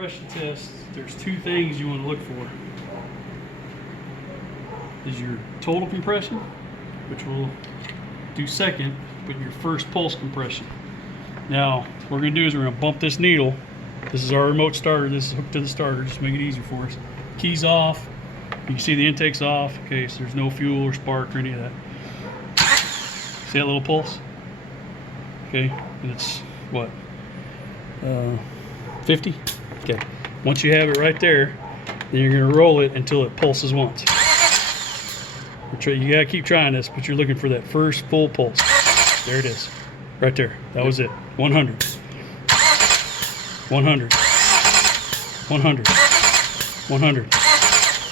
compression test, there's two things you want to look for. Is your total compression, which we'll do second, but your first pulse compression. Now, what we're going to do is we're going to bump this needle. This is our remote starter. This is hooked to the starter, just make it easy for us. Keys off. You can see the intake's off. Okay, so there's no fuel or spark or any of that. See that little pulse? Okay, and it's what? 50? Okay. Once you have it right there, then you're going to roll it until it pulses once. You got to keep trying this, but you're looking for that first full pulse. There it is. Right there. That was it. 100. 100. 100. 100.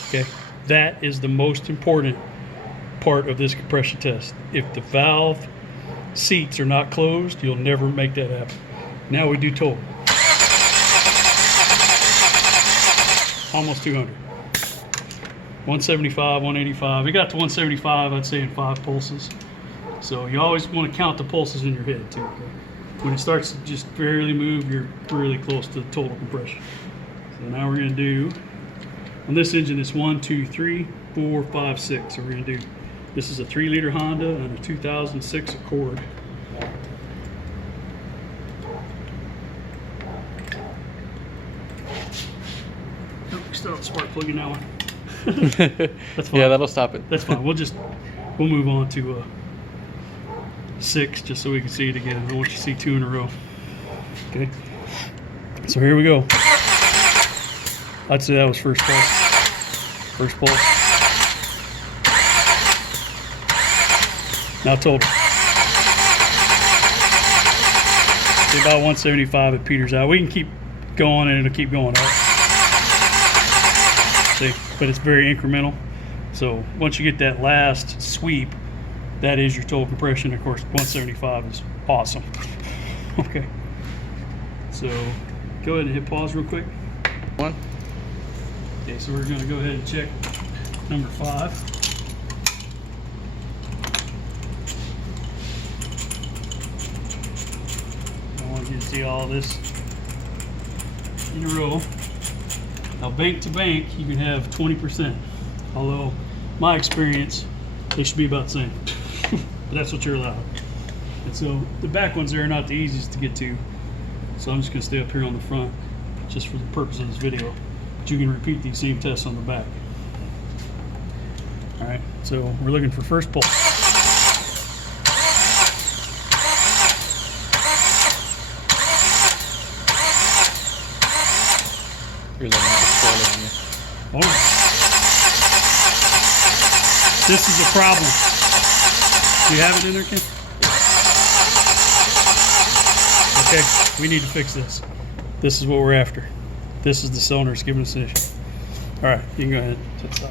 Okay. That is the most important part of this compression test. If the valve seats are not closed, you'll never make that happen. Now we do total. Almost 200. 175, 185. We got to 175, I'd say, in 5 pulses. So you always want to count the pulses in your head too. When it starts to just barely move, you're really close to total compression. So now we're going to do, on this engine, it's 1, 2, 3, 4, 5, 6. So we're going to do, this is a 3-liter Honda and a 2006 Accord. Oh, we still have the spark plug in that one. That's fine. Yeah, that'll stop it. That's fine. We'll move on to 6 just so we can see it again. I don't want you to see 2 in a row. Okay. So here we go. I'd say that was first pulse. First pulse. Now total. See, about 175 it peters out. We can keep going and it'll keep going up. See, but it's very incremental. So once you get that last sweep, that is your total compression. Of course, 175 is awesome. Okay. So go ahead and hit pause real quick. One. Okay, so we're going to go ahead and check number 5. I want you to see all this in a row. Now, bank to bank, you can have 20%. Although, my experience, they should be about the same. But that's what you're allowed. And so, the back ones there are not the easiest to get to. So I'm just going to stay up here on the front, just for the purpose of this video. But you can repeat these same tests on the back. Alright, so we're looking for first pulse. You're looking at the spoiler on you. Oh. This is a problem. Do you have it in there, Ken? Okay, we need to fix this. This is what we're after. This is the cylinder that's giving us an issue. All right, you can go ahead and stop.